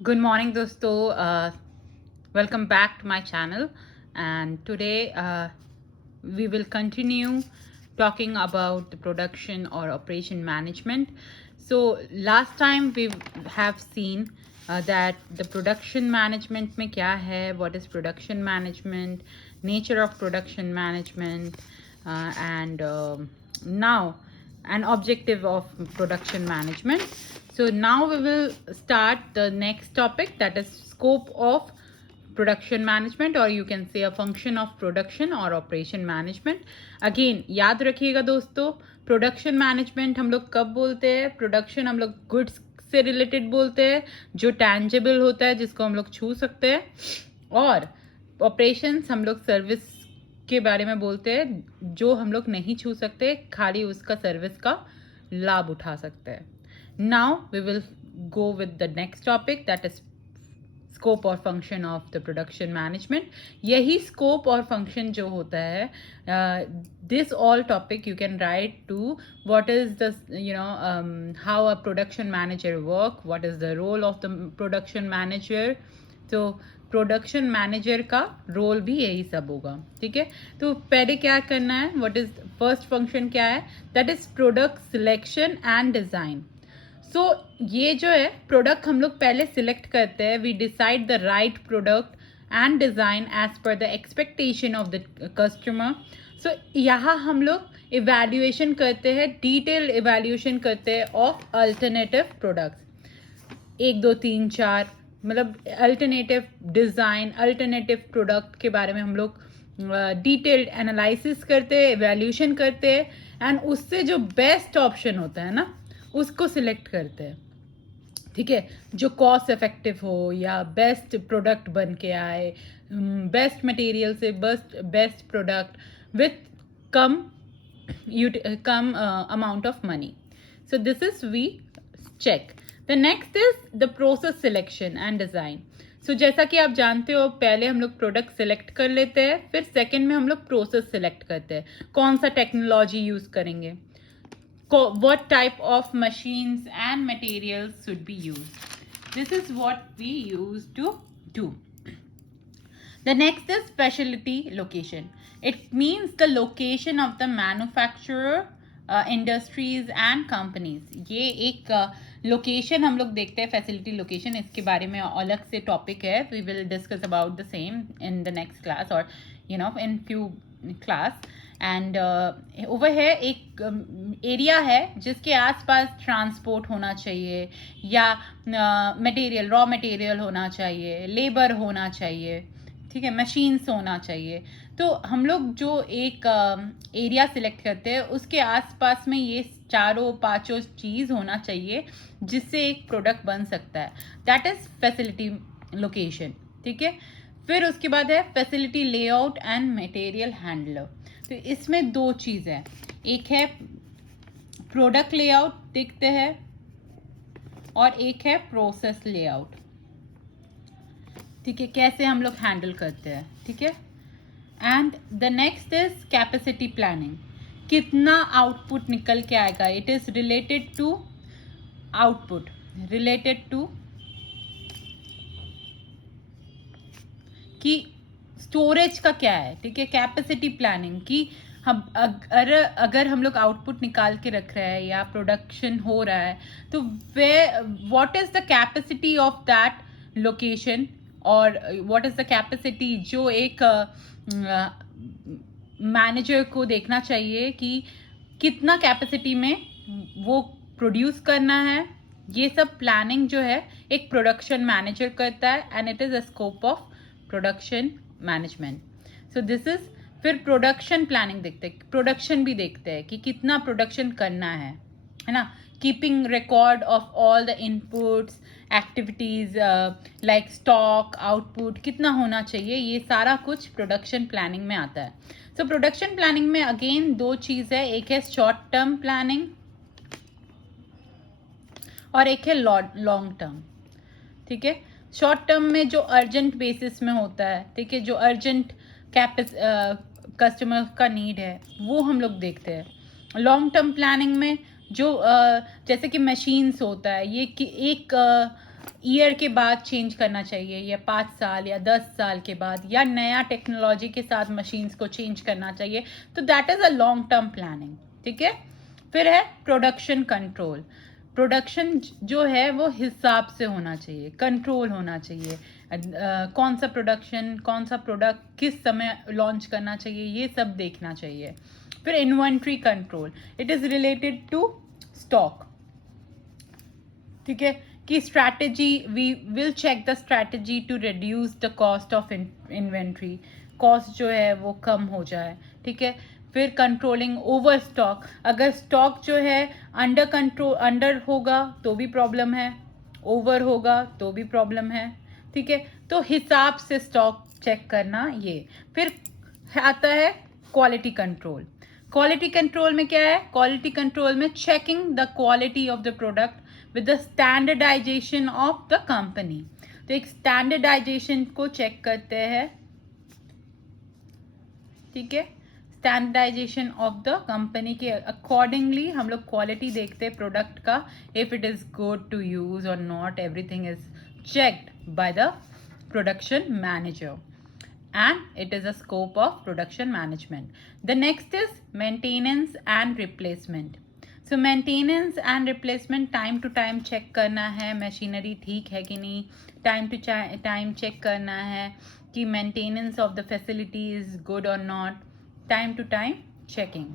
Good morning, dosto. Welcome back to my channel. And today we will continue talking about the production or operation management. So last time we have seen that the production management में क्या है, what is production management, nature of production management, and now an objective of production management. So now we will start the next topic, that is scope of production management, or you can say a function of production or operation management. Again याद रखिएगा दोस्तों, production management हम लोग कब बोलते हैं? Production हम लोग गुड्स से रिलेटेड बोलते हैं, जो टैंजेबल होता है, जिसको हम लोग छू सकते हैं, और ऑपरेशंस हम लोग सर्विस के बारे में बोलते हैं, जो हम लोग नहीं छू सकते, खाली उसका सर्विस का लाभ उठा सकते हैं. Now we will go with the next topic, that is scope और function of the production management. यही स्कोप और फंक्शन जो होता है, this all topic you can write to what is the how a production manager work, what is the role of the production manager. तो production manager का role भी यही सब होगा. ठीक है, तो पहले क्या करना है, व्हाट इज फर्स्ट फंक्शन क्या है, that is product selection and design. So ये जो है प्रोडक्ट हम लोग पहले सिलेक्ट करते हैं, we decide the right product and design as per the expectation of the customer. So यहाँ हम लोग इवेल्युएशन करते हैं, डिटेल इवेल्युएशन करते हैं ऑफ अल्टरनेटिव प्रोडक्ट्स. 1 2 3 4 मतलब अल्टरनेटिव डिज़ाइन, अल्टरनेटिव प्रोडक्ट के बारे में हम लोग डिटेल्ड एनालिसिस करते हैं, इवेल्यूशन करते हैं, एंड उससे जो बेस्ट ऑप्शन होता है ना, उसको सिलेक्ट करते हैं. ठीक है, जो कॉस्ट इफेक्टिव हो या बेस्ट प्रोडक्ट बन के आए, बेस्ट मटेरियल से बेस्ट प्रोडक्ट विथ कम कम amount of money. So this is we check. The next is the process selection and design. So जैसा कि आप जानते हो, पहले हम लोग प्रोडक्ट सिलेक्ट कर लेते हैं, फिर सेकेंड में हम लोग प्रोसेस सिलेक्ट करते हैं, कौन सा टेक्नोलॉजी यूज़ करेंगे, what type of machines and materials should be used. This is what we used to do. The next is specialty location. It means the location of the manufacturer, industries and companies. ये एक location हम लोग देखते हैं, facility location. इसके बारे में अलग से टॉपिक है, we will discuss about the same in the next class, और in few class. And over है एक एरिया है जिसके आसपास ट्रांसपोर्ट होना चाहिए, या मटेरियल, रॉ मटेरियल होना चाहिए, लेबर होना चाहिए, ठीक है, मशीन्स होना चाहिए. तो हम लोग जो एक एरिया सिलेक्ट करते हैं, उसके आसपास में ये चारों पांचों चीज़ होना चाहिए जिससे एक प्रोडक्ट बन सकता है. That is facility location. ठीक है, फिर उसके बाद है facility layout and material handler. तो इसमें दो चीज़ है, एक है प्रोडक्ट लेआउट देखते हैं, और एक है प्रोसेस लेआउट. ठीक है, कैसे हम लोग हैंडल करते हैं. ठीक है, and the next is capacity planning. कितना आउटपुट निकल के आएगा, it is related to output, related to कि स्टोरेज का क्या है. ठीक है, कैपेसिटी प्लानिंग कि हम अगर हम लोग आउटपुट निकाल के रख रहे हैं या प्रोडक्शन हो रहा है, तो way what is the capacity of that location, और व्हाट इज द कैपेसिटी जो एक मैनेजर को देखना चाहिए कि कितना कैपेसिटी में वो प्रोड्यूस करना है. ये सब प्लानिंग जो है एक प्रोडक्शन मैनेजर करता है, and it is a scope of production management. So this is. फिर प्रोडक्शन प्लानिंग देखते हैं, प्रोडक्शन भी देखते हैं कि कितना प्रोडक्शन करना है ना, keeping record of all the inputs, activities like stock, output कितना होना चाहिए, ये सारा कुछ प्रोडक्शन प्लानिंग में आता है. सो प्रोडक्शन प्लानिंग में अगेन दो चीज़ है, एक है शॉर्ट टर्म प्लानिंग और एक है लॉन्ग टर्म. ठीक है, शॉर्ट टर्म में जो अर्जेंट बेसिस में होता है, ठीक है, जो अर्जेंट कस्टमर का नीड है, वो हम लोग देखते हैं. लॉन्ग टर्म प्लानिंग में जो जैसे कि मशीन्स होता है, ये कि एक ईयर के बाद चेंज करना चाहिए, या 5 साल या 10 साल के बाद, या नया टेक्नोलॉजी के साथ मशीन्स को चेंज करना चाहिए, तो that is a long term planning, ठीक है। फिर है प्रोडक्शन कंट्रोल। प्रोडक्शन जो है वो हिसाब से होना चाहिए, कंट्रोल होना चाहिए। कौन सा प्रोडक्शन, कौन सा प्रोडक्ट किस समय लॉन्च करना चाहिए, ये सब देखना चाहिए। फिर inventory control, it is related to stock, ठीक है, कि strategy, we will check the strategy to reduce the cost of inventory, cost जो है वो कम हो जाए, ठीक है। फिर कंट्रोलिंग ओवर स्टॉक, अगर स्टॉक जो है अंडर कंट्रोल, अंडर होगा तो भी प्रॉब्लम है, ओवर होगा तो भी प्रॉब्लम है, ठीक है। तो हिसाब से स्टॉक चेक करना ये। फिर आता है क्वालिटी कंट्रोल। क्वालिटी कंट्रोल में क्या है, क्वालिटी कंट्रोल में checking the quality of the product with the standardization of the company. तो एक स्टैंडर्डाइजेशन को चेक करते हैं, ठीक है, स्टैंडर्डाइजेशन ऑफ द कंपनी के अकॉर्डिंगली हम लोग क्वालिटी देखते हैं प्रोडक्ट का, if it is good to use और not, everything is checked by the production manager, and it is a scope of production management. The next is maintenance and replacement. So maintenance and replacement, time to time check करना है machinery ठीक है कि नहीं, time to time check करना है कि maintenance of the facility is good or not, time to time checking.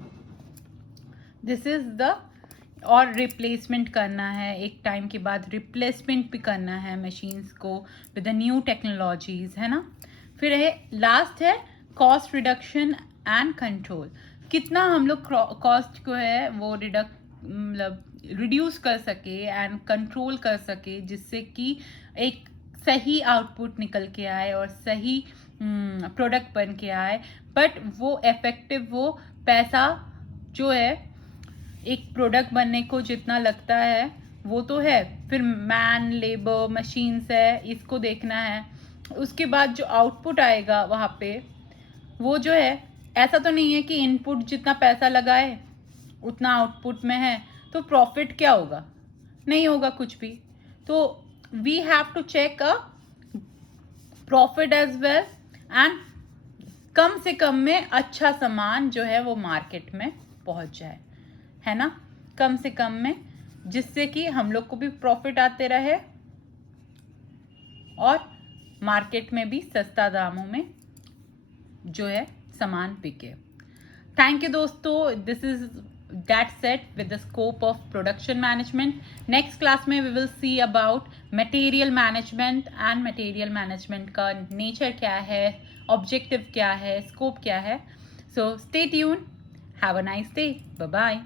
This is the, और रिप्लेसमेंट करना है, एक टाइम के बाद रिप्लेसमेंट भी करना है मशीन्स को विद द न्यू टेक्नोलॉजीज, है ना। फिर है लास्ट है कॉस्ट रिडक्शन एंड कंट्रोल, कितना हम लोग कॉस्ट को है वो मतलब रिड्यूस कर सके एंड कंट्रोल कर सके, जिससे कि एक सही आउटपुट निकल के आए और सही प्रोडक्ट बन के आए, बट वो इफेक्टिव, वो पैसा जो है एक प्रोडक्ट बनने को जितना लगता है वो तो है, फिर मैन लेबर मशीन्स है, इसको देखना है। उसके बाद जो आउटपुट आएगा वहाँ पे, वो जो है, ऐसा तो नहीं है कि इनपुट जितना पैसा लगाए उतना आउटपुट में है तो प्रॉफिट क्या होगा, नहीं होगा कुछ भी। तो we have to check a profit as well, and कम से कम में अच्छा सामान जो है वो मार्केट में पहुंच जाए, है ना, कम से कम में, जिससे कि हम लोग को भी प्रॉफिट आते रहे और मार्केट में भी सस्ता दामों में जो है सामान बिके। थैंक यू दोस्तों, this is that set with the scope of production management. Next class में we will see about material management, and material management का नेचर क्या है, ऑब्जेक्टिव क्या है, स्कोप क्या है। So stay tune, have a nice day, bye bye.